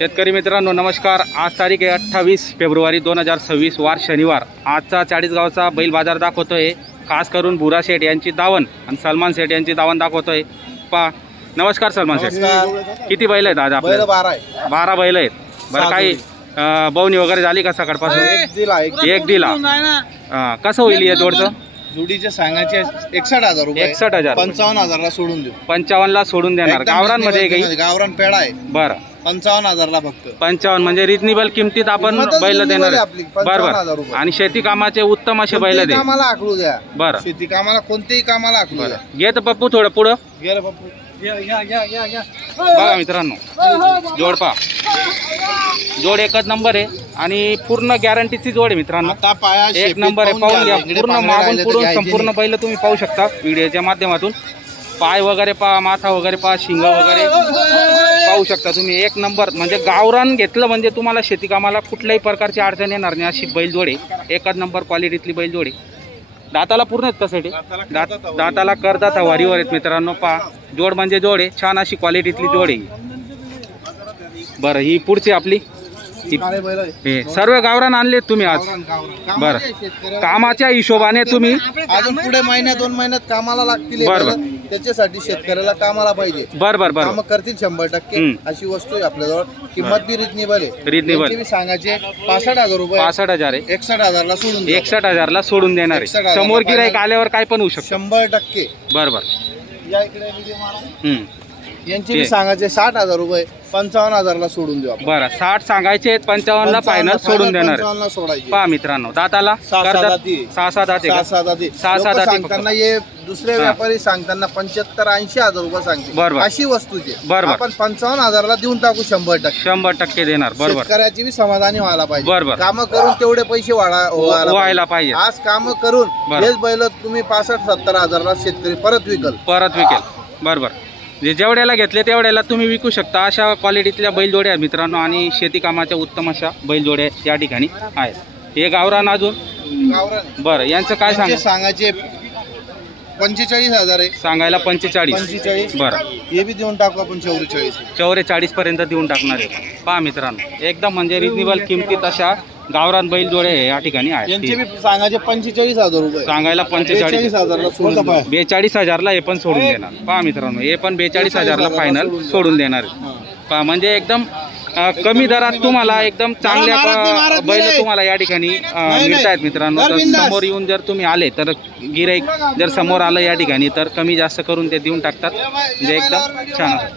शेतकरी मित्रांनो नमस्कार। आज तारीख आहे 28 फेब्रुवारी 2026 वार शनिवार। आजचा चाळीसगावचा बैल बाजार दाखवतोय, खास करून बुरा शेठ यांची दावण आणि सलमान शेठ यांची दावण दाखवतोय। नमस्कार सलमान शेठ, किती बैल आहेत आज आपले? 12 बैल आहेत। बरं, काही बवणी वगैरे झाली का सकाळपासून? एक दिला। कसं होईल या जोडचं? जोडीचे सांगायचे 61,000 रुपये। 61,000 55,000 ला सोडून देऊ। 55 ला सोडून देणार। गावरांमध्ये काही गावरान पेडा आहे। बरं, 55,000 ला फक्त। 55 म्हणजे रिजनेबल किमतीत आपण बैल देणार आहे। बरोबर, आणि शेती कामाचे उत्तम असे बैल दे। कामाला आखलू द्या। बरं, शेती कामाला कोणतेही कामाला आखलू द्या। घे तर पप्पू थोडं पुढं गेलं पप्पू। बघा मित्रांनो, जोड पा, जोड एकच नंबर आहे आणि पूर्ण गॅरंटीची जोड आहे मित्रांनो। आता पाया एक नंबर आहे, पाहून घ्या। पूर्ण मागून पुढून संपूर्ण बैल तुम्ही पाहू शकता व्हिडिओच्या माध्यमातून। पाय वगैरे पहा, माथा वगैरे पहा, शिंग वगैरे पाहू शकता तुम्ही। एक नंबर म्हणजे गावरान घेतलं म्हणजे तुम्हाला शेती कामाला कुठल्याही प्रकारची अडचण येणार नाही अशी बैल जोड आहे। एकच नंबर क्वालिटीतली बैल जोड आहे। दाताला पूर्ण आहेत कसाठी? दाताला करदात वारीवर आहेत मित्रांनो। पहा, जोड म्हणजे जोड आहे, छान अशी क्वालिटीतली जोड आहे। बरं, ही पुढची आपली हे सर्व गावरान आणले तुम्ही आज? बरं, कामाच्या हिशोबाने तुम्ही अजून पुढे महिन्यात 2 महिन्यात कामाला लागतील। बरं, त्याच्यासाठी शेतकऱ्याला कामाला पाहिजे। बरं काम करतील 100%। अशी वस्तू आहे आपल्याजवळ। किंमत बी रिजनेबल आहे। रिजनेबल सांगायचे 65,000 रुपये। 65,000 आहे। 61,000 ला सोडून देऊ। 61,000 ला सोडून देणार आहे। 61,000 समोर गिराईक आल्यावर काय पण होऊ शकतं। 100%। बरोबर। या इकडे यांची बी सांगायचे 60,000 रुपये। 55,000 ला सोडून देऊ आपण। बरं, 60 सांगायचे, 55 ला फायनल सोडून देणार आहे। 55 ला सोडायचे। पहा मित्रांनो, दाताला 6-7 दाती। 6-7 दाते का? 6-7 दाती। 6-7 दाती सांगताना हे दुसरे व्यापारी सांगताना 75-80,000 रुपये सांगते। बरोबर। अशी वस्तूची बरोबर। आपण 55,000 ला देऊन टाकू 100%। 100% देणार। बरोबर, शेतकऱ्याची बी समाधानी व्हायला पाहिजे। बरोबर। काम करून तेवढे पैसे व्हायला पाहिजे। आज काम करून बरोबर। हेच बैल तुम्ही 65-70,000 ला शेतकरी परत विकेल। बरोबर, जे जेवढ्याला घेतले तेवढ्याला तुम्ही विकू शकता। अशा क्वालिटीतल्या बैलजोड्या आहेत मित्रांनो, आणि शेती कामाच्या उत्तम अशा बैलजोड्या या ठिकाणी आहेत। हे गावरान अजून गावरान। बरं, यांचं काय सांगायचे 45,000 आहे। सांगायला 45। 45। बरं, हे बी देऊन टाकू आपण 44। 44 पर्यंत देऊन टाकणार आहे। पहा मित्रांनो, एकदम म्हणजे रिजनेबल किमतीत अशा गावरान बैल जोडे या ठिकाणी आहेत। यांचे बी सांगायचे 45,000 रुपये। सांगायला 45,000 ला सोडून देऊ। 42,000 ला हे पण सोडून देणार। पहा मित्रांनो, हे पण 42,000 ला फायनल सोडून देणार आहे। पहा, म्हणजे एकदम कमी दरात तुम्हाला एकदम चांगल्या बैल तुम्हाला या ठिकाणी मिळत आहेत मित्रांनो। तर समोर येऊन जर तुम्ही आले तर गिराईक जर समोर आलं या ठिकाणी तर कमी जास्त करून ते देऊन टाकतात, म्हणजे एकदम छान आहे।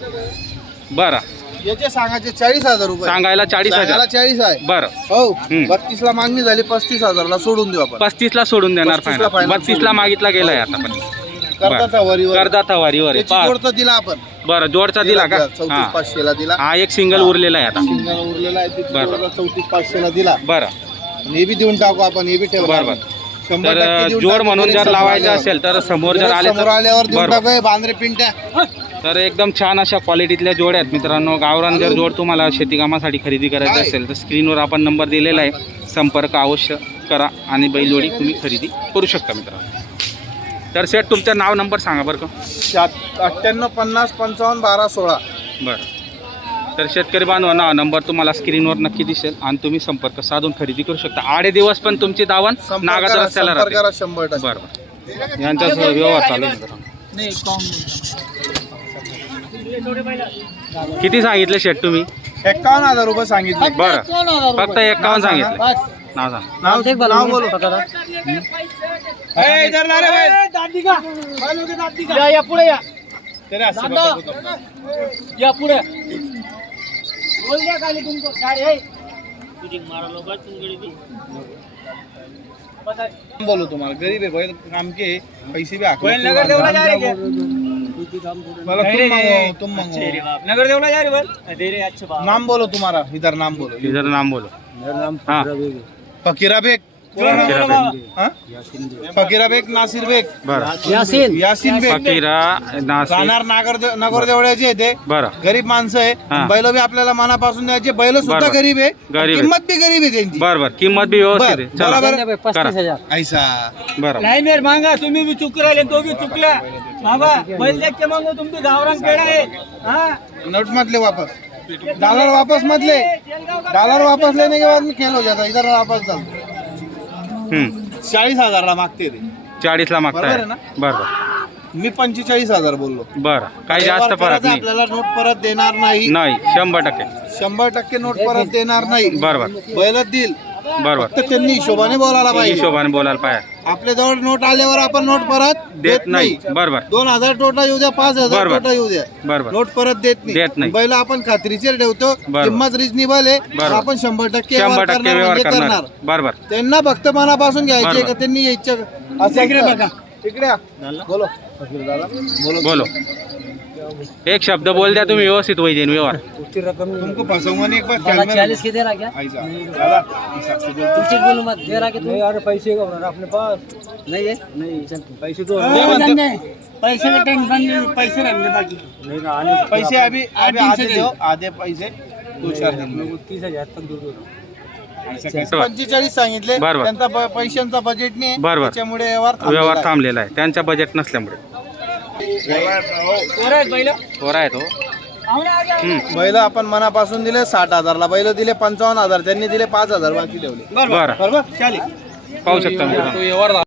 बरं, याचे सांगायचे 40,000 रुपये। सांगायला 40,000। 40 आहे। बरं, हो। 32 ला मागणी झाली, 35,000 ला सोडून देऊ आपण। 35 ला सोडून देणार 35 ला फायनल। 32 ला मागितला गेलाय आता पण। करदाता वारीवर आहे। जोडता दिला आपण। बरं, जोडचा दिला का? 34,500 ला दिला। हा, एक सिंगल उरलेला आहे आता। सिंगल उरलेला आहे, 34,500 ला दिला। बरं, हे बी देऊन टाकू आपण। हे बी ठेवू। बरोबर। 100% तर देऊन जोड टाकू। म्हणून जर लावायचं असेल तर समोर जर आले समोर आल्यावर देऊन बरोबर। टाकू। बांद्रे पिंट्या तर एकदम छान अशा क्वालिटीतल्या जोड्या आहेत मित्रांनो। गावरान जर जोड तुम्हाला शेती कामासाठी खरेदी करायची असेल तर स्क्रीनवर आपण नंबर दिलेला आहे, संपर्क अवश्य करा आणि बैलजोडी तुम्ही खरेदी करू शकता मित्रांनो। तर सेट तुमचं नाव नंबर सांगा बरं का? 98 50 55 12 16। बरं, तर शेतकरी बांधवांना नंबर तुम्हाला स्क्रीनवर नक्की दिसेल आणि तुम्ही संपर्क साधून खरेदी करू शकता। 8 दिवस पण तुमची दावण नागात रस्त्याला राहते। 100%। बरं, यांच्यासह व्यवहार चालू आहे मित्रांनो। किती सांगितले शेट तुम्ही? 51,000 रुपये सांगितले। बरं, फक्त 51 सांगितले। नाव सांग। नाव बोलो। या पुढे या पुढे बोल द्या खाली तुमको काय बोलो तुम्हाला गरीब आहे बैल, काम के पैसे भी आखो। नगर देवला जा रे तुम मंगो। नगर देवला जा रे बोल दे रे। अच्छा बात, नाम बोलो तुम्हारा। इधर नाम बोलो। इधर नाम बोलो। मेरा नाम हाँ। फकीरा बेग। हाँ? फकीरा बेग, नासिर बेग, बरं, यासीन बेग। फकीरा नासिर। राहणार नगर देवळ्याचे आहे ते। बरं, गरीब माणसं आहे। हा। बैल बी आपल्याला मनापासून द्यायचे। बैल सुद्धा बरोबर। गरीब आहे, गरीब आहे। किंमत बी गरीब आहे त्यांची। बरं बरं, किंमत बी व्यवस्थित आहे। चला, बरोबर। 35,000 ऐसा बरं नाही मेर मांगा, तुम्ही बी चुक राहिले तो बी चुकला बाबा। बैल देख के मांगो, तुमची गावरान पेढा आहे। हा, नोट मधले वापस डॉलर वापस मत ले, डॉलर वापस लेने के बाद में खेल हो जाता, इधर वापस डाल. 40,000 मागते ते. 40 ला मागताय. बरोबर आहे ना? बरोबर. मी 45,000 बोललो. बरं, काही जास्त व्यवहार फरक करायचा, नाही. आपल्याला नोट परत देणार नाही. नाही, 100%. 100% नोट परत देणार नाही. बरोबर बैलच देईल, बरोबर. तर त्यांनी हिशोबाने बोलायला पाहिजे. हिशोबाने बोलायला पाहिजे. आपल्या जवळ नोट आल्यावर आपण नोट परत देत नाही. बरोबर 2,000 टोटा येऊ द्या, 5,000 बरोबर. टोटा येऊ द्या, बरोबर. नोट परत देत देत नाही. बैल आपण खात्रीशीर ठेवतो, बरोबर. किंमत रिजनेबल आहे, बरोबर. आपण 100% 100% व्यवहार करणार. बरोबर. त्यांना फक्त मनापासून घ्यायचे बरोबर. का त्यांनी इच्छा असेल इकडे या. बोलो बोलो, एक शब्द बोल द्या तुम्ही, व्यवस्थित होईल जाईल व्यवहार. तुमको फसवूंगा नहीं, एक बार ख्याल में 40 के दे रहा क्या? ऐसा दादा हिसाब से बोल. तुझे बोलू मत, दे रहा क्या तू? यार पैसे का अपने पास नहीं है, नहीं चल तू. पैसे तो पैसे का टेंशन, पैसे रहने बाकी. पैसे अभी आधे दो, आधे पैसे 2-4 दिन में. 30,000 तक दूर. 45 सांगितले, बरोबर. त्यांचा पैशांचा बजेट नाही, बरोबर. त्याच्यामुळे व्यवहार थांबलेला आहे, त्यांच्या बजेट नसल्यामुळे. पोरा आहे तो. बैल आपण मनापासून दिले 60,000 बैल दिले 55,000, त्यांनी दिले 5,000 बाकी ठेवले. बरं, बरोबर चालेल. पाहू शकता मित्रांनो.